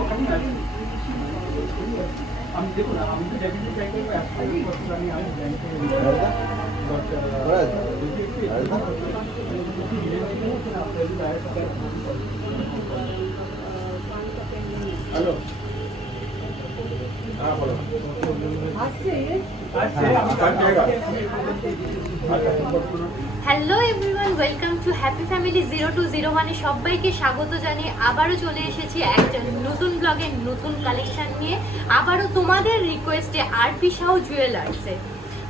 ওখানেই আছি আমি দেখুন আমি তো ডেবিট ব্যাংকে এক বছর আমি আমি ব্যাংকে হ্যালো হ্যাঁ বলো আচ্ছা আমি hello everyone welcome to happy family zero two zero ওয়ানে সবাইকে স্বাগত জানিয়ে আবারও চলে এসেছি একটা নতুন ব্লগের নতুন কালেকশন নিয়ে। আবারও তোমাদের রিকোয়েস্টে আরপি সাউ জুয়েলার্সে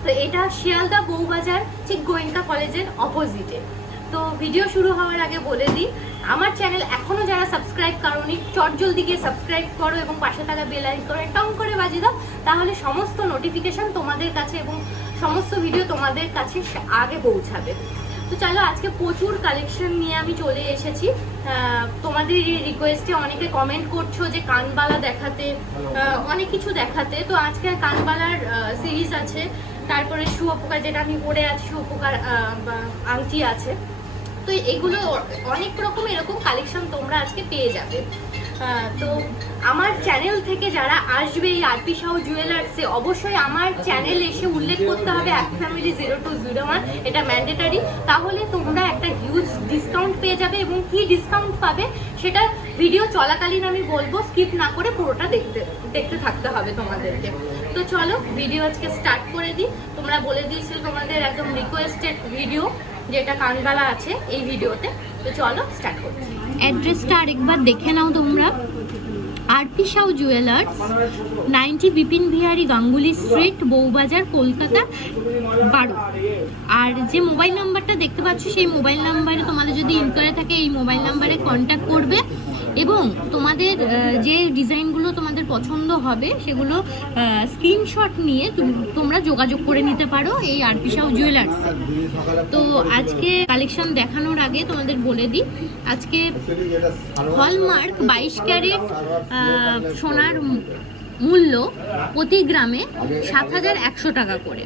তো এটা শিয়ালদা বউবাজার ঠিক গোয়েঙ্কা কলেজের অপোজিটে তো ভিডিও শুরু হওয়ার আগে বলে দিই, আমার চ্যানেল এখনও যারা সাবস্ক্রাইব করোনি, চট জলদি গিয়ে সাবস্ক্রাইব করো এবং পাশে থাকা বেল আইকনে টং করে বাজিয়ে দাও, তাহলে সমস্ত নোটিফিকেশন তোমাদের কাছে এবং সমস্ত ভিডিও তোমাদের কাছে আগে পৌঁছাবে। তো চলো আজকে প্রচুর কালেকশন নিয়ে আমি চলে এসেছি। তোমাদের রিকোয়েস্টে অনেকে কমেন্ট করছ যে কানবালা দেখাতে অনেক কিছু দেখাতে। তো আজকে কানবালার সিরিজ আছে। তারপরে শুয়োপোকা যেটা আমি পরে আছি আহ, আংটি আছে। তো এগুলো অনেক রকম এরকম কালেকশন তোমরা আজকে পেয়ে যাবে। তো আমার চ্যানেল থেকে যারা আসবে এই আরপি সাহু জুয়েলার্সে অবশ্যই আমার চ্যানেল এসে উল্লেখ করতে হবে এক family zero two zero one এটা ম্যান্ডেটারি তাহলে তোমরা একটা হিউজ ডিসকাউন্ট পেয়ে যাবে এবং কি ডিসকাউন্ট পাবে সেটা ভিডিও চলাকালীন আমি বলব স্কিপ না করে পুরোটা দেখতে দেখতে থাকতে হবে তোমাদেরকে। তো চলো ভিডিও আজকে স্টার্ট করে দিই। তোমরা বলে দিয়েছিল তোমাদের একদম রিকোয়েস্টেড ভিডিও যেটা কানবালা আছে এই ভিডিওতে অ্যাড্রেসটা আরেকবার দেখে নাও তোমরা। R P Sau jewellers ninety Bipin Bihari Ganguly street Bowbazar, Kolkata, বারো। আর যে মোবাইল নাম্বারটা দেখতে পাচ্ছ, সেই মোবাইল নাম্বারে তোমাদের যদি ইনকোয়ারি থাকে, এই মোবাইল নাম্বারে কন্ট্যাক্ট করবে। এবং তোমাদের যে ডিজাইনগুলো তোমাদের পছন্দ হবে, সেগুলো স্ক্রিনশট নিয়ে তুম- তোমরা যোগাযোগ করে নিতে পারো এই আরপি সাউ জুয়েলার্সে তো আজকে কালেকশন দেখানোর আগে তোমাদের বলে দিই, আজকে হলমার্ক বাইশ ক্যারেট সোনার মূল্য প্রতি গ্রামে সাত হাজার একশো টাকা করে।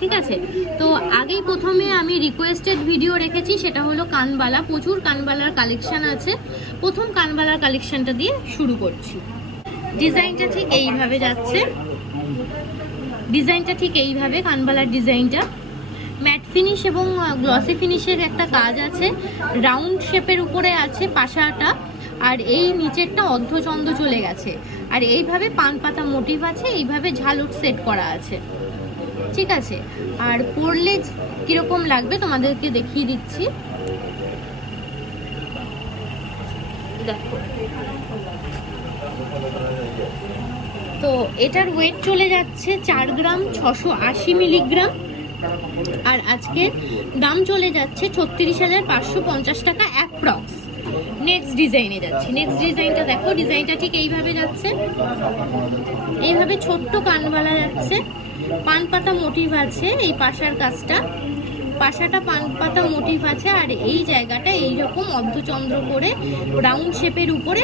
ঠিক আছে? তো আগেই প্রথমে আমি রিকোয়েস্টেড ভিডিও রেখেছি, সেটা হলো কানবালা। প্রচুর কানবালার কালেকশান আছে। প্রথম কানবালার কালেকশানটা দিয়ে শুরু করছি। ডিজাইনটা ঠিক এইভাবে যাচ্ছে। ডিজাইনটা ঠিক এইভাবে কানবালার ডিজাইনটা। ম্যাট ফিনিশ এবং গ্লসি ফিনিশের একটা কাজ আছে। রাউন্ড শেপের উপরে আছে পাশাটা, আর এই নিচেরটা অর্ধচন্দ্র চলে গেছে। আর এইভাবে পান পাতা মোটিভ আছে, এইভাবে ঝালুট সেট করা আছে। ঠিক আছে? আর পরলে কীরকম লাগবে তোমাদেরকে দেখিয়ে দিচ্ছি। দেখো। তো এটার ওয়েট চলে যাচ্ছে চার গ্রাম ছশো আশি মিলিগ্রাম আর আজকে দাম চলে যাচ্ছে ছত্রিশ হাজার পাঁচশো পঞ্চাশ টাকা অ্যাপ্রক্স নেক্সট ডিজাইনে যাচ্ছি। নেক্সট ডিজাইনটা দেখো ডিজাইনটা ঠিক এইভাবে যাচ্ছে। এইভাবে ছোট্ট কানবালা যাচ্ছে। পান পাতা মোটিভ আছে এই পাশার কাজটা। পাশাটা পান পাতা মোটিভ আছে আর এই জায়গাটা এইরকম অর্ধচন্দ্র করে রাউন্ড শেপের উপরে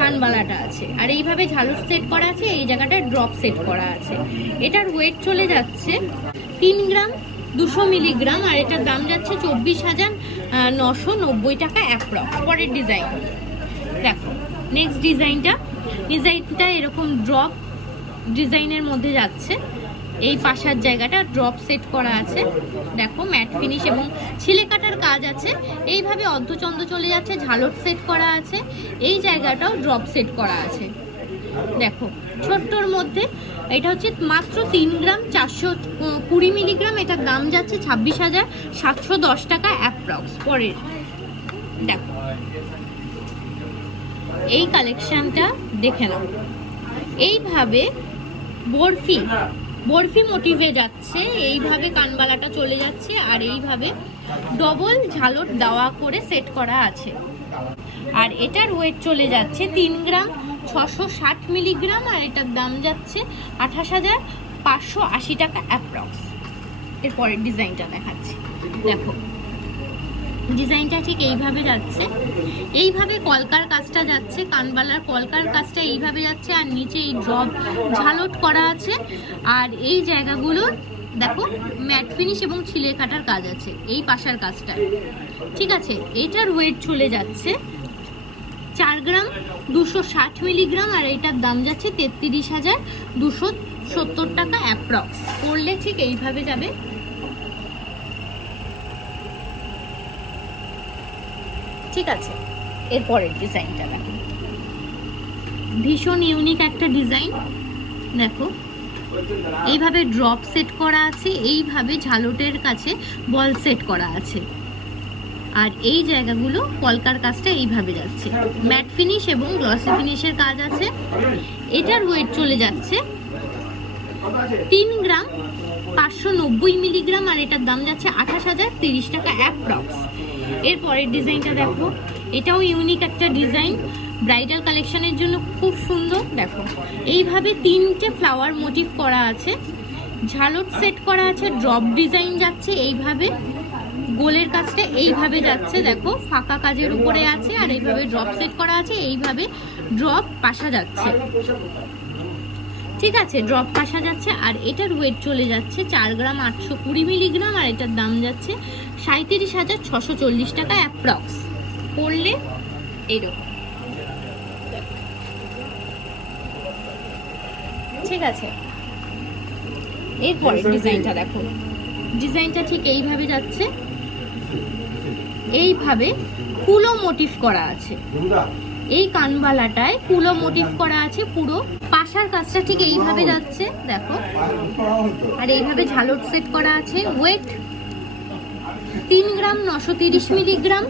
কানবালাটা আছে। আর এইভাবে ঝালুর সেট করা আছে, এই জায়গাটা ড্রপ সেট করা আছে। এটার ওয়েট চলে যাচ্ছে তিন গ্রাম, দুশো মিলিগ্রাম, আর এটার দাম যাচ্ছে চব্বিশ হাজার নশো নব্বই টাকা অ্যাপ্রক্স পরের ডিজাইন দেখো নেক্সট ডিজাইনটা ডিজাইনটা এরকম ড্রপ ডিজাইনের মধ্যে যাচ্ছে। এই পাশার জায়গাটা ড্রপ সেট করা আছে। দেখো ম্যাট ফিনিশ এবং ছিলে কাটার কাজ আছে। এইভাবে অর্ধচন্দ্র চলে যাচ্ছে, ঝালট সেট করা আছে। এই জায়গাটাও ড্রপ সেট করা আছে। দেখো, ছোট্টর মধ্যে এটা হচ্ছে মাত্র তিন গ্রাম চারশো কুড়ি মিলিগ্রাম এটার দাম যাচ্ছে ছাব্বিশ হাজার সাতশো দশ টাকা অ্যাপ্রক্স পরের। দেখো, এই কালেকশানটা দেখে নাও। এইভাবে বরফি বরফি মোটিভে যাচ্ছে, এইভাবে কানবালাটা চলে যাচ্ছে আর এইভাবে ডবল ঝালট দাওয়া করে সেট করা আছে। আর এটার ওয়েট চলে যাচ্ছে তিন গ্রাম, ছশো ষাট মিলিগ্রাম আর এটার দাম যাচ্ছে আঠাশ হাজার পাঁচশো আশি টাকা অ্যাপ্রক্স এরপরের ডিজাইনটা দেখাচ্ছি। দেখো। ডিজাইনটা ঠিক এইভাবে যাচ্ছে। এইভাবে কলকার কাজটা যাচ্ছে, কানবালার কলকার কাজটা এইভাবে যাচ্ছে, আর নিচে এই ড্রপ ঝালট করা আছে। আর এই জায়গাগুলো, দেখো ম্যাট ফিনিশ এবং ছিলে কাটার কাজ আছে, এই পাশার কাজটা ঠিক আছে, এটার ওয়েট চলে যাচ্ছে চার গ্রাম দুশো ষাট মিলিগ্রাম, আর এটার দাম যাচ্ছে তেত্রিশ হাজার দুশো সত্তর টাকা অ্যাপ্রক্স করলে ঠিক এইভাবে যাবে। ঠিক আছে। এরপরের ডিজাইনটা দেখো। ভীষণ ইউনিক একটা ডিজাইন। দেখো, এইভাবে ড্রপ সেট করা আছে, এইভাবে ঝালটের কাছে বল সেট করা আছে। আর এই জায়গাগুলো কলকার কাজটা এইভাবে যাচ্ছে। ম্যাট ফিনিশ এবং গ্লসি ফিনিশের কাজ আছে। এটার ওয়েট চলে যাচ্ছে তিন গ্রাম পাঁচশো নব্বই মিলিগ্রাম, আর এটার দাম যাচ্ছে আঠাশ হাজার তিরিশ টাকা অ্যাপ্রক্স এরপরের ডিজাইনটা দেখো। এটাও ইউনিক একটা ডিজাইন ব্রাইডাল কালেকশনের জন্য খুব সুন্দর। দেখো, এইভাবে তিনটে ফ্লাওয়ার মোটিভ করা আছে। ঝালট সেট করা আছে ড্রপ ডিজাইন যাচ্ছে এইভাবে। গোলের কাজটা এইভাবে যাচ্ছে, দেখো, ফাঁকা কাজের উপরে আছে আর এইভাবে ড্রপ সেট করা আছে, এইভাবে ড্রপ পাশা যাচ্ছে। ঠিক আছে ড্রপ পাশা যাচ্ছে আর এটার ওয়েট চলে যাচ্ছে চার গ্রাম আটশো কুড়ি মিলিগ্রাম আর এটার দাম যাচ্ছে সাঁত্রিশ হাজার ছশো চল্লিশ টাকা অ্যাপ্রক্স পড়লে এরকম ঠিক আছে। এরপরে ডিজাইনটা দেখো। ডিজাইনটা ঠিক এইভাবে যাচ্ছে। এইভাবে কুলো মোটিভ করা আছে। এই কানবালাটায় কুলো মোটিভ করা আছে পুরো। পাশার কাজটা ঠিক এইভাবে যাচ্ছে, দেখো। আর এইভাবে ঝালট সেট করা আছে। ওয়েট তিন গ্রাম নশো তিরিশ মিলিগ্রাম।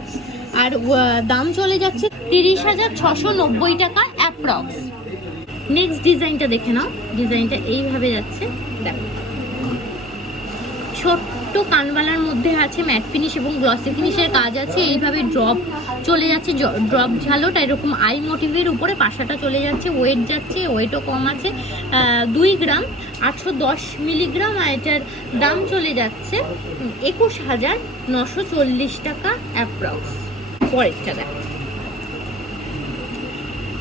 আর দাম চলে যাচ্ছে তিরিশ হাজার ছশো নব্বই টাকা অ্যাপ্রক্স নেক্সট ডিজাইনটা দেখে নাও। ডিজাইনটা এইভাবে যাচ্ছে। ছোট্ট কানবালার মধ্যে আছে ম্যাট ফিনিশ এবং গ্লসি ফিনিশের কাজ আছে। এইভাবে ড্রপ চলে যাচ্ছে ড্রপ ঝালোটা এরকম আই মোটিভের উপরে পাশাটা চলে যাচ্ছে ওয়েট যাচ্ছে ওয়েটও কম আছে। দুই গ্রাম, আটশো দশ মিলিগ্রাম আর এটার দাম চলে যাচ্ছে একুশ হাজার নশো চল্লিশ টাকা অ্যাপ্রক্স পরেরটা দেখো।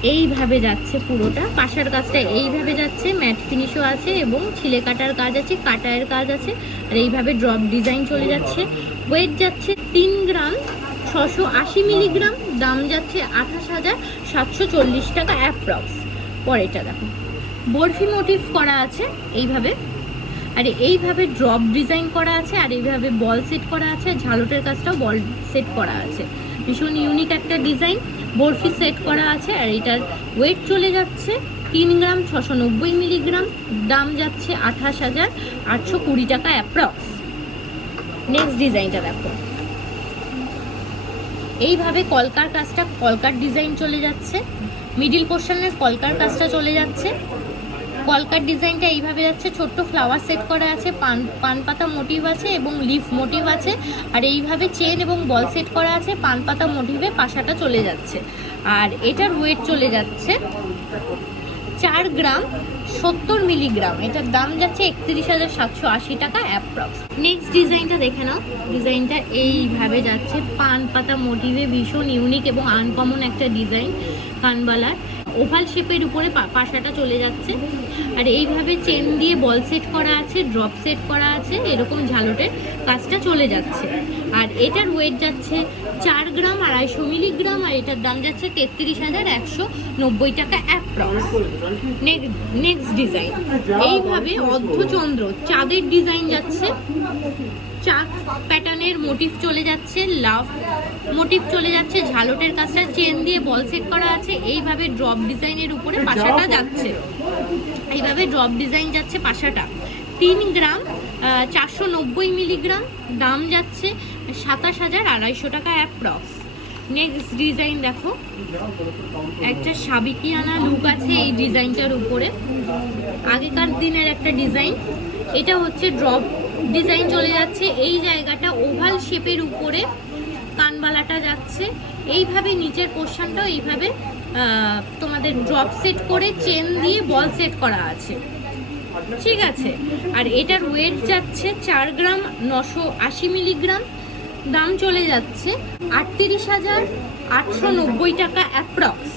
এইভাবে যাচ্ছে পুরোটা। পাশার কাজটা এইভাবে যাচ্ছে, ম্যাট ফিনিশও আছে এবং ছিলে কাটার কাজ আছে, কাটায়ের কাজ আছে। আর এইভাবে ড্রপ ডিজাইন চলে যাচ্ছে। ওয়েট যাচ্ছে তিন গ্রাম, ছশো আশি মিলিগ্রাম দাম যাচ্ছে আঠাশ হাজার সাতশো চল্লিশ টাকা অ্যাপ্রক্স পরেরটা দেখো। বরফি মোটিভ করা আছে এইভাবে। আর এইভাবে ড্রপ ডিজাইন করা আছে আর এইভাবে বল সেট করা আছে। ঝালটের কাজটাও বল সেট করা আছে। ভীষণ ইউনিক একটা ডিজাইন বরফি সেট করা আছে আর এটার ওয়েট চলে যাচ্ছে তিন গ্রাম ছশো নব্বই মিলিগ্রাম, দাম যাচ্ছে আঠাশ হাজার আটশো কুড়ি টাকা অ্যাপ্রক্স নেক্সট ডিজাইনটা দেখো। এইভাবে কলকার কাজটা, কলকার ডিজাইন চলে যাচ্ছে। মিডিল পোর্শনের কলকার কাজটা চলে যাচ্ছে। কলকার ডিজাইনটা এইভাবে যাচ্ছে, ছোট্ট ফ্লাওয়ার সেট করা আছে, পান পান পাতা মোটিভ আছে এবং লিফ মোটিভ আছে। আর এইভাবে চেন এবং বল সেট করা আছে, পান পাতা মোটিভে পাশাটা চলে যাচ্ছে। আর এটার ওয়েট চলে যাচ্ছে চার গ্রাম সত্তর মিলিগ্রাম এটার দাম যাচ্ছে একত্রিশ হাজার সাতশো আশি টাকা অ্যাপ্রক্স নেক্সট ডিজাইনটা দেখে নাও। ডিজাইনটা এইভাবে যাচ্ছে। পান পাতা মোটিভে ভীষণ ইউনিক এবং আনকমন একটা ডিজাইন কানবালার। ওভাল শেপের উপরে পাশাটা চলে যাচ্ছে। আর এইভাবে চেন দিয়ে বল সেট করা আছে, ড্রপ সেট করা আছে, এরকম ঝালটের কাজটা চলে যাচ্ছে। আর এটার ওয়েট যাচ্ছে চার গ্রাম, আড়াইশো মিলিগ্রাম, আর এটার দাম যাচ্ছে তেত্রিশ হাজার একশো নব্বই টাকা অ্যাপ্রক্স। নেক্সট ডিজাইন এইভাবে অর্ধচন্দ্র, চাঁদের ডিজাইন যাচ্ছে। চাক প্যাটার্নের মোটিভ চলে যাচ্ছে লাভ মোটিভ চলে যাচ্ছে, ঝালটের কাজটা চেন দিয়ে বল সেট করা আছে। এইভাবে ড্রপ ডিজাইনের উপরে পাশাটা যাচ্ছে। এইভাবে ড্রপ ডিজাইন যাচ্ছে পাশাটা। তিন গ্রাম চারশো নব্বই মিলিগ্রাম, দাম যাচ্ছে সাতাশ হাজার আড়াইশো টাকা অ্যাপ্রক্স। নেক্সট ডিজাইন দেখো। একটা সাবিকিয়ানা লুক আছে এই ডিজাইনটার উপরে। আগেকার দিনের একটা ডিজাইন। এটা হচ্ছে ড্রপ ডিজাইন চলে যাচ্ছে। এই জায়গাটা ওভাল শেপের উপরে কানবালাটা যাচ্ছে। এইভাবে নিচের পোর্শনটাও এইভাবে তোমাদের ড্রপ সেট করে চেন দিয়ে বল সেট করা আছে। ঠিক আছে? আর এটার ওয়েট যাচ্ছে চার গ্রাম নশো আশি মিলিগ্রাম দাম চলে যাচ্ছে আটত্রিশ হাজার আটশো নব্বই টাকা অ্যাপ্রক্স।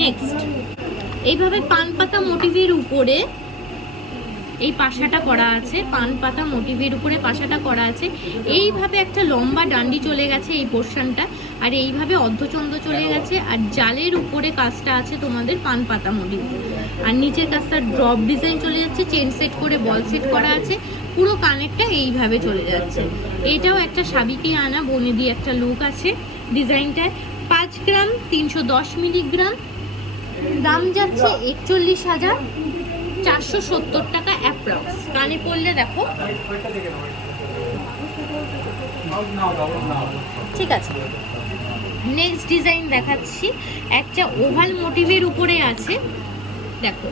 নেক্সট। এইভাবে পান পাতা মোটিভের উপরে এই পাশাটা করা আছে পান পাতা মোটিভের উপরে পাশাটা করা আছে। এইভাবে একটা লম্বা ডান্ডি চলে গেছে এই পোর্শনটা, আর এইভাবে অর্ধচন্দ্র চলে গেছে, আর জালের উপরে কাজটা আছে তোমাদের পান পাতা মোটিভ। আর নিচের কাজটা ড্রপ ডিজাইন চলে যাচ্ছে চেন সেট করে বল সেট করা আছে। পুরো কানেরটা এইভাবে চলে যাচ্ছে। এটাও একটা সাবিকে আনা, বনে দিয়ে একটা লুক আছে। ডিজাইনটায় পাঁচ গ্রাম, তিনশো দশ মিলিগ্রাম। দাম যাচ্ছে একচল্লিশ হাজার চারশো সত্তর টাকা অ্যাপ্রক্স। কানে পড়লে দেখো। ঠিক আছে। নেক্সট ডিজাইন দেখাচ্ছি। একটা ওভাল মোটিভের উপরে আছে। দেখো,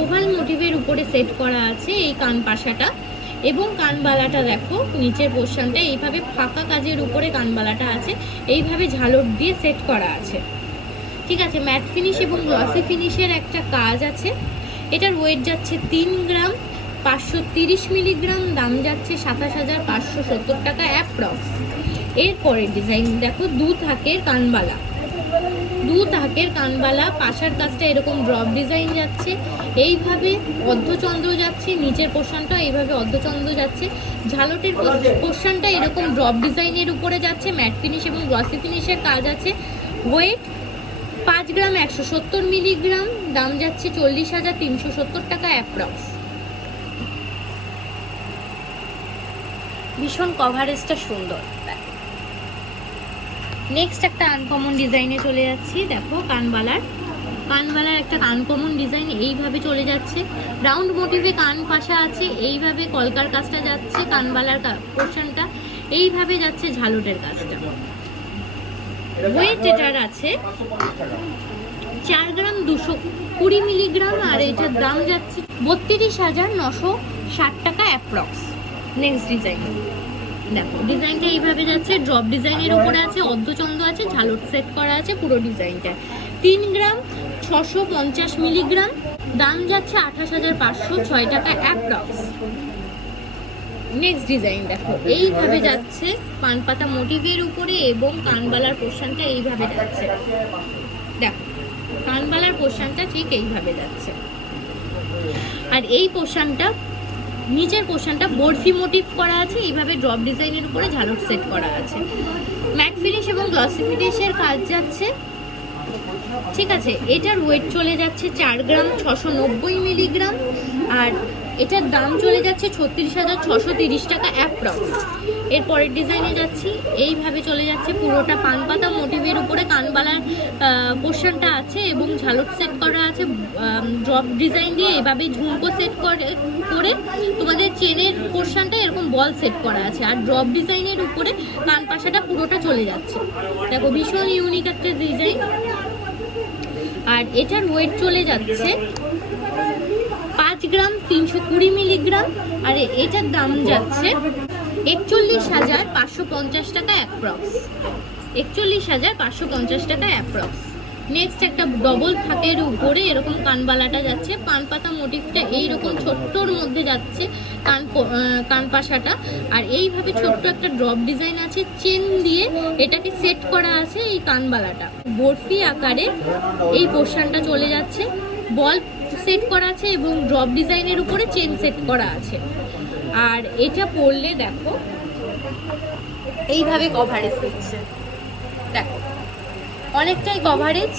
ওভাল মোটিভের উপরে সেট করা আছে এই কান পাশাটা। এবং কানবালাটা দেখো, নিচের পোর্শনটা এইভাবে ফাঁকা কাজের উপরে কানবালাটা আছে, এইভাবে ঝালর দিয়ে সেট করা আছে। ঠিক আছে ম্যাট ফিনিশ এবং গ্লসি ফিনিশের একটা কাজ আছে। এটার ওয়েট যাচ্ছে তিন গ্রাম, পাঁচশো তিরিশ মিলিগ্রাম, দাম যাচ্ছে সাতাশ হাজার পাঁচশো সত্তর টাকা অ্যাপ্রক্স এরপরের ডিজাইন দেখো, দু থাকের কানবালা। দু থাকের কানবালা, পাশার কাজটা এরকম ড্রপ ডিজাইন যাচ্ছে। এইভাবে অর্ধচন্দ্র যাচ্ছে, নিচের পোর্শনটা এইভাবে অর্ধচন্দ্র যাচ্ছে। ঝালটের পোর্শনটা এরকম ড্রপ ডিজাইনের উপরে যাচ্ছে ম্যাট ফিনিশ এবং গ্লসি ফিনিশের কাজ আছে। ওয়েট পাঁচ গ্রাম একশো সত্তর মিলিগ্রাম দাম যাচ্ছে চল্লিশ হাজার তিনশো সত্তর টাকা অ্যাপ্রক্স ভীষণ কভারেজটা সুন্দর। নেক্সট একটা আনকমন ডিজাইনে চলে যাচ্ছি, দেখো, কানবালার। কানবালার একটা আনকমন ডিজাইন এইভাবে চলে যাচ্ছে। রাউন্ড মোটিভে কান পাশা আছে, এইভাবে কলকার কাজটা যাচ্ছে, কানবালার পোর্শনটা এইভাবে যাচ্ছে ঝালুটের কাজটা। ওয়েট এটার আছে চার গ্রাম দুশো কুড়ি মিলিগ্রাম আর এটার দাম যাচ্ছে বত্রিশ হাজার নশো ষাট টাকা অ্যাপ্রক্স নেক্সট ডিজাইন দেখো ডিজাইনটা এইভাবে যাচ্ছে ড্রপ ডিজাইনের উপরে আছে, অর্ধচন্দ্র আছে, ঝালট সেট করা আছে পুরো ডিজাইনটা তিন গ্রাম, ছশো পঞ্চাশ মিলিগ্রাম, দাম যাচ্ছে আঠাশ হাজার পাঁচশো ছয় টাকা অ্যাপ্রক্স নেক্সট ডিজাইন দেখো, এইভাবে যাচ্ছে পান পাতা মোটিভের উপরে এবং কানবালার পোর্শনটা এইভাবে যাচ্ছে। দেখো, কানবালার পোর্শনটা ঠিক এইভাবে যাচ্ছে। আর এই পোর্শনটা নিচের পোর্শনটা বরফি মোটিভ করা আছে, এইভাবে ড্রপ ডিজাইনের উপরে ঝালট সেট করা আছে। ম্যাট ফিনিশ এবং গ্লসি ফিনিশের কাজ যাচ্ছে। ঠিক আছে, এটার ওয়েট চলে যাচ্ছে চার গ্রাম ছশো নব্বই মিলিগ্রাম, আর এটার দাম চলে যাচ্ছে ছত্রিশ হাজার ছশো তিরিশ টাকা অ্যাপ্রক্স এর পরের ডিজাইনে যাচ্ছি, এইভাবে চলে যাচ্ছে পুরোটা পাতা মোটিভের উপরে কানবালার পোর্শনটা আছে এবং ঝালট সেট করা আছে ড্রপ ডিজাইন দিয়ে এভাবে ঝুমকো সেট করে করে তোমাদের চেনের পোর্শনটা এরকম বল সেট করা আছে। আর ড্রপ ডিজাইনের উপরে কান পাশাটা পুরোটা চলে যাচ্ছে। দেখো, ভীষণ ইউনিক একটা ডিজাইন আর এটার ওয়েট চলে যাচ্ছে পাঁচ গ্রাম তিনশো কুড়ি মিলিগ্রাম আর এটার দাম যাচ্ছে একচল্লিশ হাজার পাঁচশো পঞ্চাশ টাকা অ্যাপ্রক্স একচল্লিশ হাজার পাঁচশো পঞ্চাশ টাকা অ্যাপ্রক্স নেক্সট একটা ডবল থাকের উপরে এরকম কানবালাটা যাচ্ছে। পান পাতা মোটিভটা এইরকম ছোট্টর মধ্যে যাচ্ছে কান প- আহ, কান পাশাটা আর এইভাবে ছোট্ট একটা ড্রপ ডিজাইন আছে চেন দিয়ে এটাকে সেট করা আছে এই কানবালাটা। বরফি আকারে এই পোর্শনটা চলে যাচ্ছে। বল সেট করা আছে এবং ড্রপ ডিজাইনের উপরে চেন সেট করা আছে। আর এটা পরলে দেখো এইভাবে কভারেজ দিচ্ছে দেখো। অনেকটাই কভারেজ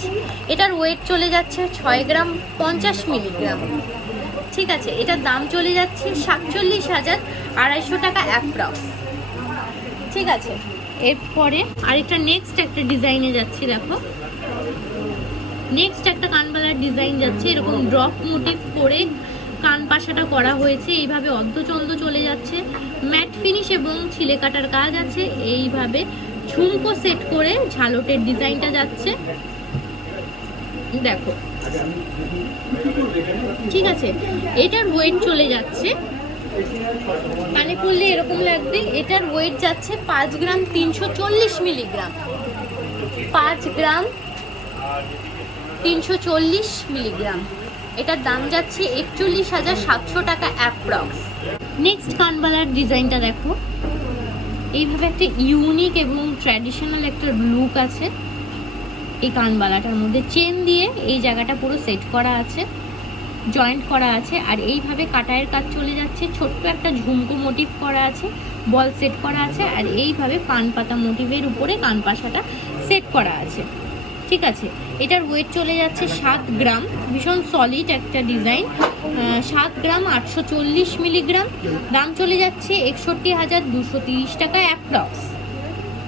এটার ওয়েট চলে যাচ্ছে ছয় গ্রাম পঞ্চাশ মিলিগ্রাম ঠিক আছে, এটার দাম চলে যাচ্ছে সাতচল্লিশ হাজার আড়াইশো টাকা অ্যাপ্রক্স ঠিক আছে, এরপরে আরেকটা নেক্সট একটা ডিজাইনে যাচ্ছি, দেখো। নেক্সট একটা কানবালার ডিজাইন যাচ্ছে, এরকম ড্রপ মোটিভ করে কান পাশাটা করা হয়েছে, এইভাবে অর্ধচন্দ্র চলে যাচ্ছে। ম্যাট ফিনিশ এবং ছিলে কাটার কাজ আছে, এইভাবে ঝুমকো সেট করে ঝালটের ডিজাইনটা যাচ্ছে। দেখো। ঠিক আছে, এটার ওয়েট চলে যাচ্ছে। কানে পড়লে এরকম লাগবে, এটার ওয়েট যাচ্ছে পাঁচ গ্রাম তিনশো চল্লিশ মিলিগ্রাম। পাঁচ গ্রাম তিনশো চল্লিশ মিলিগ্রাম। এটার দাম যাচ্ছে একচল্লিশ হাজার সাতশো টাকা অ্যাপ্রক্স নেক্সট কানবালার ডিজাইনটা দেখো। এইভাবে একটা ইউনিক এবং ট্র্যাডিশনাল একটা লুক আছে এই কানবালাটার মধ্যে। চেন দিয়ে এই জায়গাটা পুরো সেট করা আছে জয়েন্ট করা আছে, আর এইভাবে কাটায়ের কাজ চলে যাচ্ছে। ছোট্ট একটা ঝুমকো মোটিভ করা আছে বল সেট করা আছে, আর এইভাবে কান পাতা মোটিভের উপরে কান পাশাটা সেট করা আছে। ঠিক আছে। এটার ওয়েট চলে যাচ্ছে সাত গ্রাম, ভীষণ সলিড একটা ডিজাইন সাত গ্রাম আটশো চল্লিশ মিলিগ্রাম দাম চলে যাচ্ছে একষট্টি হাজার দুশো তিরিশ টাকা অ্যাপ্রক্স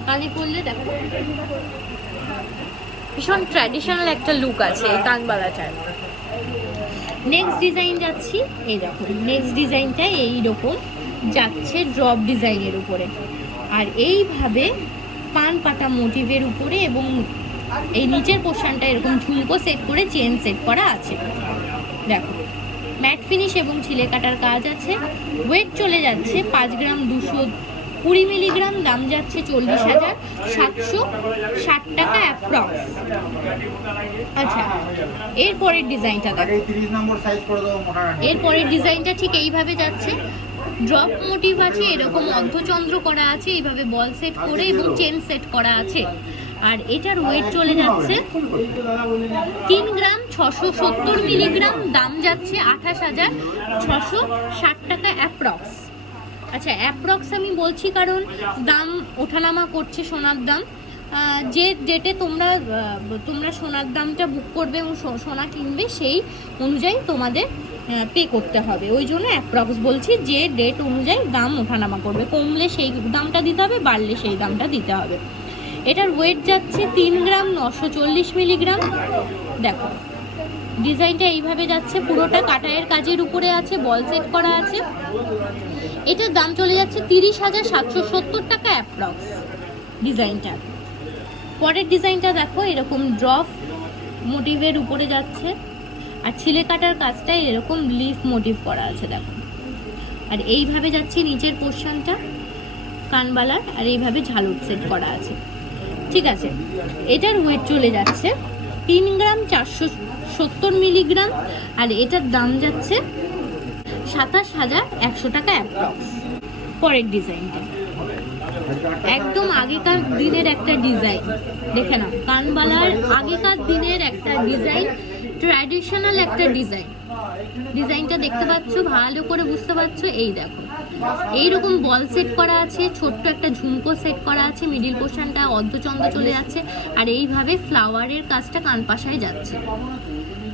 কালি করলে দেখো। ভীষণ ট্র্যাডিশনাল একটা লুক আছে কানবালাটার। নেক্সট ডিজাইন যাচ্ছি, এই দেখো নেক্সট ডিজাইনটা এইরকম, যাচ্ছে ড্রপ ডিজাইনের উপরে। আর এইভাবে পান পাতা মোটিভের উপরে এবং এই নিচের পোর্শনটা এরকম ঝুলকো সেট করে চেন সেট করা আছে। দেখো ম্যাট ফিনিশ এবং ছিলে কাটার কাজ আছে। ওয়েট চলে যাচ্ছে পাঁচ গ্রাম দুশো কুড়ি মিলিগ্রাম দাম যাচ্ছে চল্লিশ হাজার সাতশো ষাট টাকা অ্যাপ্রক্স আচ্ছা এরপরের ডিজাইনটা দেখো। আগে 30 নম্বর সাইজ করে দেবো মোটা এরপরের ডিজাইনটা ঠিক এইভাবে যাচ্ছে। ড্রপ মোটিভ আছে, এরকম অর্ধচন্দ্র করা আছে, এইভাবে বল সেট করে এবং চেন সেট করা আছে। আর এটার ওয়েট চলে যাচ্ছে তিন গ্রাম ছশো সত্তর মিলিগ্রাম, দাম যাচ্ছে আঠাশ হাজার ছশো ষাট টাকা অ্যাপ্রক্স আচ্ছা অ্যাপ্রক্স আমি বলছি কারণ দাম ওঠানামা করছে সোনার দাম। যে ডেটে তোমরা তোমরা সোনার দামটা বুক করবে এবং সোনা কিনবে সেই অনুযায়ী তোমাদের পে করতে হবে। ওই জন্য অ্যাপ্রক্স বলছি যে ডেট অনুযায়ী দাম ওঠানামা করবে। কমলে সেই দামটা দিতে হবে, বাড়লে সেই দামটা দিতে হবে। এটার ওয়েট যাচ্ছে তিন গ্রাম নশো চল্লিশ মিলিগ্রাম। দেখো ডিজাইনটা এইভাবে যাচ্ছে, পুরোটা কাটায়ের কাজের উপরে আছে বল সেট করা আছে। এটার দাম চলে যাচ্ছে তিরিশ হাজার সাতশো সত্তর টাকা অ্যাপ্রক্স ডিজাইনটা পরের ডিজাইনটা দেখো, এরকম ড্রপ মোটিভের উপরে যাচ্ছে। আর ছিলে কাটার কাজটা এরকম লিফ মোটিভ করা আছে, দেখো। আর এইভাবে যাচ্ছে নিচের পোর্শনটা কানবালার, আর এইভাবে ঝালুট সেট করা আছে। ঠিক আছে? এটার ওয়েট চলে যাচ্ছে তিন গ্রাম চারশো সত্তর মিলিগ্রাম আর এটার দাম যাচ্ছে সাতাশ হাজার একশো টাকা অ্যাপ্রক্স পরের ডিজাইনটা একদম আগেকার দিনের একটা ডিজাইন দেখে নাও, কানবালার আগেকার দিনের একটা ডিজাইন ট্র্যাডিশনাল একটা ডিজাইন ডিজাইনটা দেখতে পাচ্ছ, ভালো করে বুঝতে পারছ, এই দেখো। এইরকম বল সেট করা আছে, ছোট্ট একটা ঝুমকো সেট করা আছে মিডিল পোর্শনটা অর্ধচন্দ্র চলে যাচ্ছে আর এইভাবে ফ্লাওয়ারের কাজটা কানপাশায় যাচ্ছে।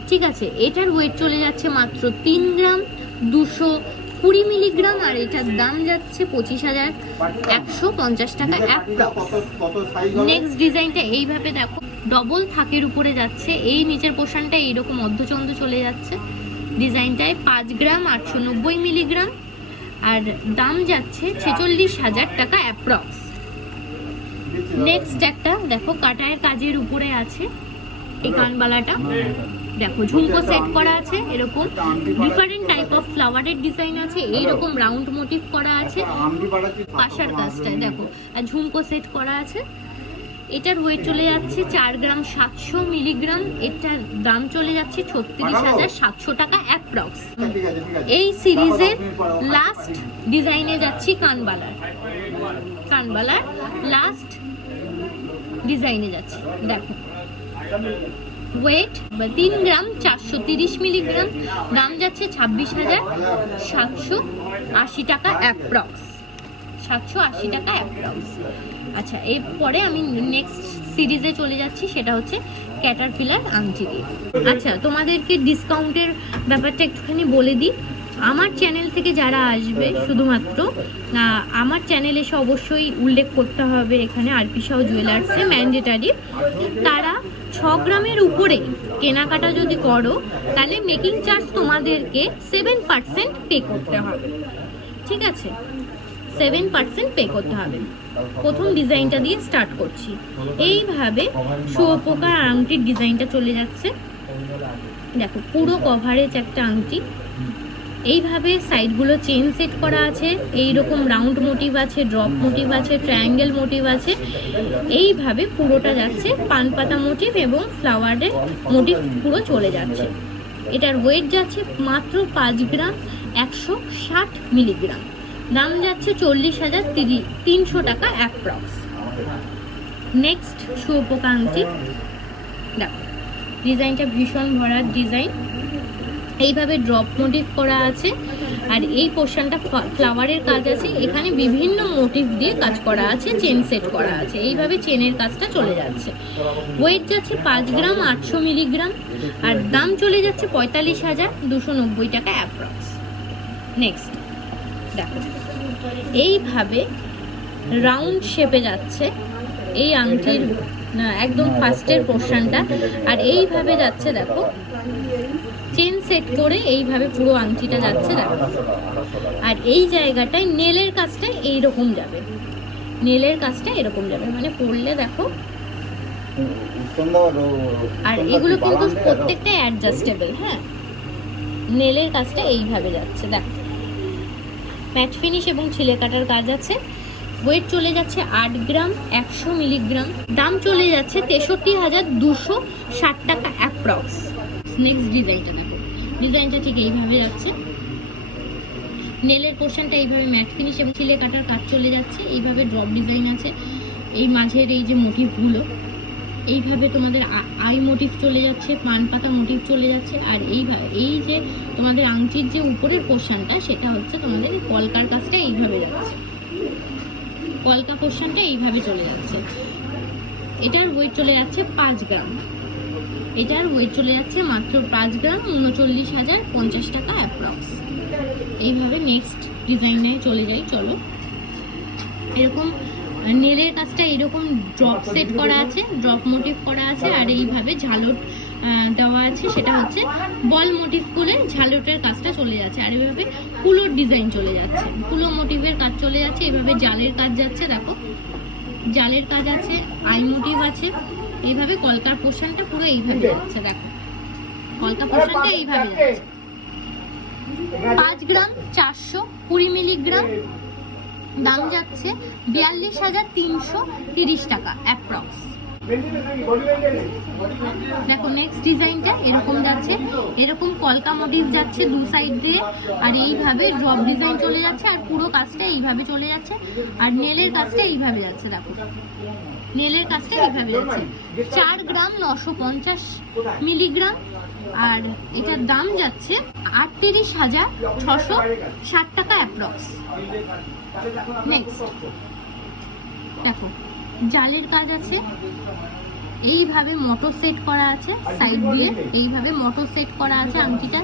ঠিক আছে, এটার ওয়েট চলে যাচ্ছে মাত্র তিন গ্রাম, দুশো কুড়ি মিলিগ্রাম আর এটার দাম যাচ্ছে পঁচিশ হাজার একশো পঞ্চাশ টাকা নেক্সট ডিজাইনটা এইভাবে দেখো ডবল থাকের উপরে যাচ্ছে, এই নিচের পোর্শনটা এইরকম অর্ধচন্দ্র চলে যাচ্ছে। ডিজাইনটায় পাঁচ গ্রাম আটশো নব্বই মিলিগ্রাম আর দাম যাচ্ছে ছেচল্লিশ হাজার টাকা অ্যাপ্রক্স। নেক্সট একটা, দেখো, কাটায়ের কাজের উপরে আছে এই কানবালাটা। দেখো, ঝুমকো সেট করা আছে এরকম। ডিফারেন্ট টাইপ অফ ফ্লাওয়ারের ডিজাইন আছে, এইরকম রাউন্ড মোটিভ করা আছে। পাশার কাজটায়, দেখো। আর ঝুমকো সেট করা আছে। এটার ওয়েট চলে যাচ্ছে চার গ্রাম সাতশো মিলিগ্রাম। এটার দাম চলে যাচ্ছে ছত্রিশ হাজার সাতশো টাকা অ্যাপ্রক্স আছে এই সিরিজের লাস্ট ডিজাইনে যাচ্ছি কানবালার। কানবালার লাস্ট ডিজাইনে যাচ্ছি। দেখো। ওয়েট তিন গ্রাম চারশো তিরিশ মিলিগ্রাম। দাম যাচ্ছে ছাব্বিশ হাজার সাতশো আশি টাকা অ্যাপ্রক্স সাতশো আশি টাকা অ্যাপ্রক্স। আচ্ছা এরপরে আমি নেক্সট সিরিজে চলে যাচ্ছি, সেটা হচ্ছে ক্যাটারপিলার আংটি দিয়ে আচ্ছা তোমাদেরকে ডিসকাউন্টের ব্যাপারটা একটুখানি বলে দিই। আমার চ্যানেল থেকে যারা আসবে শুধুমাত্র আমার চ্যানেলে এসে অবশ্যই উল্লেখ করতে হবে এখানে আরপি সাউ জুয়েলার্সে ম্যান্ডেটারি তারা ছ গ্রামের উপরে কেনাকাটা যদি করো, তাহলে মেকিং চার্জ তোমাদেরকে সেভেন পার্সেন্ট পে করতে হবে। ঠিক আছে? সেভেন পার্সেন্ট পে করতে হবে। প্রথম ডিজাইনটা দিয়ে স্টার্ট করছি। এইভাবে শুয়োপোকার আংটির ডিজাইনটা চলে যাচ্ছে। দেখো, পুরো কভারেজ একটা আংটি। এইভাবে সাইডগুলো চেন সেট করা আছে। এই রকম রাউন্ড মোটিভ আছে ড্রপ মোটিভ আছে ট্রায়াঙ্গেল মোটিভ আছে। এইভাবে পুরোটা যাচ্ছে। পান পাতা মোটিভ এবং ফ্লাওয়ারের মোটিভ পুরো চলে যাচ্ছে। এটার ওয়েট যাচ্ছে মাত্র পাঁচ গ্রাম একশো ষাট মিলিগ্রাম দাম যাচ্ছে চল্লিশ হাজার তিনশো টাকা অ্যাপ্রক্স নেক্সট আংটি দেখো ডিজাইনটা ভীষণ ভরার ডিজাইন এইভাবে ড্রপ মোটিভ করা আছে। আর এই পোর্শনটা ফ্লাওয়ারের কাজ আছে। এখানে বিভিন্ন মোটিভ দিয়ে কাজ করা আছে চেন সেট করা আছে। এইভাবে চেনের কাজটা চলে যাচ্ছে। ওয়েট যাচ্ছে পাঁচ গ্রাম, আটশো মিলিগ্রাম আর দাম চলে যাচ্ছে পঁয়তাল্লিশ হাজার দুশো নব্বই টাকা অ্যাপ্রক্স নেক্সট দেখো। এইভাবে রাউন্ড শেপে যাচ্ছে এই আংটির একদম ফার্স্টের পোর্শনটা আর এইভাবে যাচ্ছে, দেখো। চেন সেট করে এইভাবে পুরো আংটিটা যাচ্ছে, দেখো। আর এই জায়গাটায় নেলের কাজটা এইরকম যাবে। নেলের কাজটা এরকম যাবে। মানে পড়লে দেখো। আর এগুলো কিন্তু প্রত্যেকটাই অ্যাডজাস্টেবল হ্যাঁ। নেলের কাজটা এইভাবে যাচ্ছে, দেখো। ম্যাট ফিনিশ এবং ছিলে কাটার কাজ আছে। ওয়েট চলে যাচ্ছে আট গ্রাম, একশো মিলিগ্রাম। দাম চলে যাচ্ছে তেষট্টি হাজার দুশো ষাট টাকা অ্যাপ্রক্স নেক্সট ডিজাইনটা দেখো। ডিজাইনটা ঠিক এইভাবে যাচ্ছে। নেলের পোর্শনটা এইভাবে ম্যাট ফিনিশ এবং ছিলে কাটার কাজ চলে যাচ্ছে। এইভাবে ড্রপ ডিজাইন আছে। এই মাঝের এই যে মোটিভগুলো এইভাবে তোমাদের আই মোটিভ চলে যাচ্ছে, পান পাতা মোটিভ চলে যাচ্ছে। আর এইভাবে এই যে তোমাদের আংটির যে উপরের পোর্শনটা সেটা হচ্ছে তোমাদের কলকার কাজটা এইভাবে যাচ্ছে। কলকা পোর্শনটা এইভাবে চলে যাচ্ছে। এটার ওয়েট চলে যাচ্ছে পাঁচ গ্রাম। এটার ওয়েট চলে যাচ্ছে মাত্র পাঁচ গ্রাম, উনচল্লিশ হাজার পঞ্চাশ টাকা অ্যাপ্রক্স এইভাবে নেক্সট ডিজাইনে চলে যাই, চলো। এরকম নেলের কাজটা এরকম ড্রপ সেট করা আছে ড্রপ মোটিভ করা আছে, আর এইভাবে ঝালট দেওয়া আছে, সেটা হচ্ছে বল মোটিভ করে ঝালটের কাজটা চলে যাচ্ছে, আর এভাবে কুলোর ডিজাইন চলে যাচ্ছে। কুলো মোটিভের কাজ চলে যাচ্ছে, এভাবে জালের কাজ যাচ্ছে, দেখো। জালের কাজ আছে, আই মোটিভ আছে এইভাবে কলকার পোর্শনটা পুরো এইভাবে যাচ্ছে, দেখো। কলকা পোর্শনটা এইভাবে যাচ্ছে। পাঁচ গ্রাম চারশো কুড়ি মিলিগ্রাম দাম যাচ্ছে বিয়াল্লিশ হাজার তিনশো তিরিশ টাকা, অ্যাপ্রক্স। দেখো নেক্সট ডিজাইনটা এরকম যাচ্ছে। এরকম কলকা মোটিভ যাচ্ছে দু সাইড দিয়ে। আর এইভাবে ড্রপ ডিজাইন চলে যাচ্ছে আর পুরো কাজটা এইভাবে চলে যাচ্ছে। আর নেলের কাজটা এইভাবে যাচ্ছে, দেখো। নেলের কাজটা এইভাবে যাচ্ছে। চার গ্রাম নশো পঞ্চাশ মিলিগ্রাম। আর এটার দাম যাচ্ছে আটত্রিশ হাজার ছশো ষাট টাকা অ্যাপ্রক্স। নেক্সট দেখো জালের কাজ আছে। এইভাবে মোটর সেট করা আছে সাইড দিয়ে। এইভাবে মোটর সেট করা আছে আংটিটা।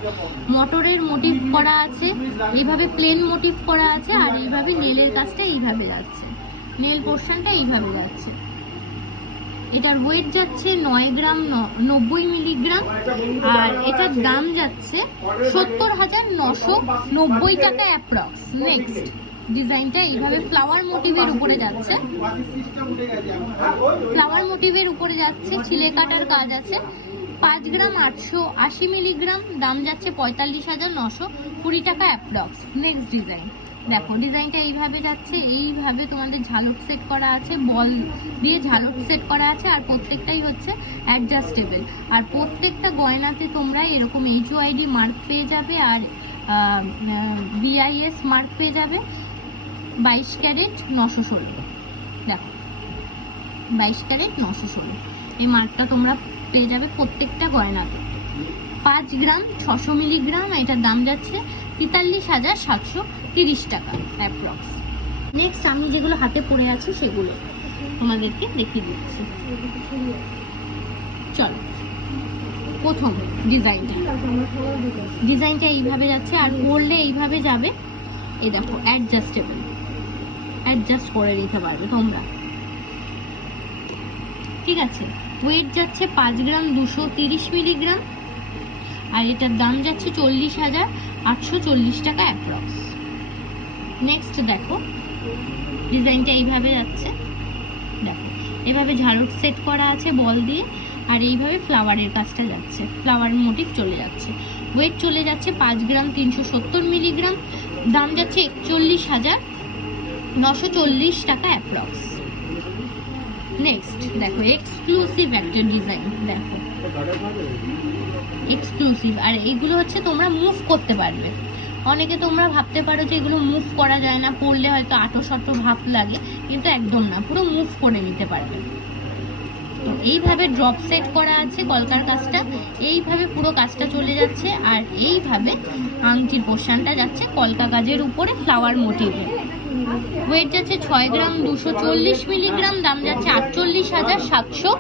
মোটরের মোটিভ করা আছে। এইভাবে প্লেন মোটিভ করা আছে আর এইভাবে নেলের কাজটা এইভাবে যাচ্ছে। নেল পোর্শনটা এইভাবে যাচ্ছে। এটার ওয়েট যাচ্ছে নয় গ্রাম নব্বই মিলিগ্রাম। আর এটার দাম যাচ্ছে সত্তর হাজার নশো নব্বই টাকা অ্যাপ্রক্স। নেক্সট ডিজাইনটা এইভাবে ফ্লাওয়ার মোটিভের উপরে যাচ্ছে। ফ্লাওয়ার মোটিভের উপরে যাচ্ছে, ছিলে কাটার কাজ আছে। পাঁচ গ্রাম আটশো আশি মিলিগ্রাম, দাম যাচ্ছে পঁয়তাল্লিশ হাজার নশো কুড়ি টাকা অ্যাপ্রক্স নেক্সট ডিজাইন দেখো, ডিজাইনটা এইভাবে যাচ্ছে, এইভাবে তোমাদের ঝালক সেট করা আছে, বল দিয়ে ঝালক সেট করা আছে, আর প্রত্যেকটাই হচ্ছে অ্যাডজাস্টেবল আর প্রত্যেকটা গয়নাতে তোমরা এরকম এইচ আইডি মার্ক পেয়ে যাবে, আর বিআইএস মার্ক পেয়ে যাবে। বাইশ ক্যারেট নশো ষোলো। দেখো, বাইশ ক্যারেট নশো ষোলো। এই মার্কটা তোমরা পেয়ে যাবে প্রত্যেকটা গয়নাতে। পাঁচ গ্রাম, ছশো মিলিগ্রাম, এটার দাম যাচ্ছে তেতাল্লিশ হাজার সাতশো তিরিশ টাকা অ্যাপ্রক্স নেক্সট আমি যেগুলো হাতে পড়ে আছে সেগুলো তোমাদেরকে দেখিয়ে দিচ্ছি। চলো, প্রথম ডিজাইনটা। ডিজাইনটা এইভাবে যাচ্ছে আর পরলে এইভাবে যাবে। এ দেখো অ্যাডজাস্টেবল অ্যাডজাস্ট করে নিতে পারবে তোমরা। ঠিক আছে ওয়েট যাচ্ছে পাঁচ গ্রাম দুশো তিরিশ মিলিগ্রাম, আর এটার দাম যাচ্ছে চল্লিশ হাজার আটশো চল্লিশ টাকা অ্যাপ্রক্স নেক্সট দেখো ডিজাইনটা এইভাবে যাচ্ছে। দেখো, এভাবে ঝাড়ুট সেট করা আছে বল দিয়ে, আর এইভাবে ফ্লাওয়ারের কাজটা যাচ্ছে। ফ্লাওয়ার মোটিভ চলে যাচ্ছে। ওয়েট চলে যাচ্ছে পাঁচ গ্রাম তিনশো সত্তর মিলিগ্রাম, দাম যাচ্ছে একচল্লিশ হাজার নশো চল্লিশ টাকা অ্যাপ্রক্স। নেক্সট দেখো এক্সক্লুসিভ একটা ডিজাইন দেখো। এক্সক্লুসিভ আর এইগুলো হচ্ছে তোমরা মুভ করতে পারবে। অনেকে তোমরা ভাবতে পারো যে এগুলো মুভ করা যায় না, পড়লে হয়তো আটো শটো ভাব লাগে, কিন্তু একদম না, পুরো মুভ করে নিতে পারবে। তো এইভাবে ড্রপ সেট করা আছে কলকার কাজটা, এইভাবে পুরো কাজটা চলে যাচ্ছে, আর এইভাবে আংটির পোর্শনটা যাচ্ছে কলকা কাজের উপরে ফ্লাওয়ার মোটিভে ওয়েট যাচ্ছে ছয় গ্রাম দুশো চল্লিশ মিলিগ্রাম, দাম যাচ্ছে আটচল্লিশ হাজার সাতশো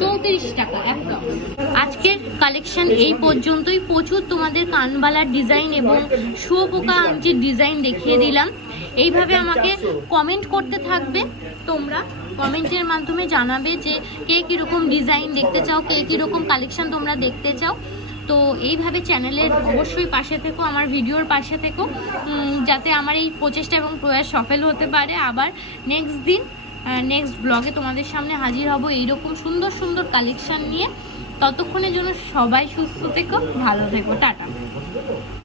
চৌত্রিশ টাকা একদম আজকের কালেকশন এই পর্যন্তই। প্রচুর তোমাদের কানবালার ডিজাইন এবং শুয়োপোকা আংটির ডিজাইন দেখিয়ে দিলাম। এইভাবে আমাকে কমেন্ট করতে থাকবে। তোমরা কমেন্টের মাধ্যমে জানাবে যে কে কীরকম ডিজাইন দেখতে চাও, কে কীরকম কালেকশন তোমরা দেখতে চাও। তো এইভাবে চ্যানেলের অবশ্যই পাশে থেকো, আমার ভিডিওর পাশে থেকো যাতে আমার এই প্রচেষ্টা এবং প্রয়াস সফল হতে পারে। আবার নেক্সট দিন নেক্সট ব্লগে তোমাদের সামনে হাজির হব এইরকম সুন্দর সুন্দর কালেকশান নিয়ে। ততক্ষণের জন্য সবাই সুস্থ থেকো, ভালো থেকো, টাটা।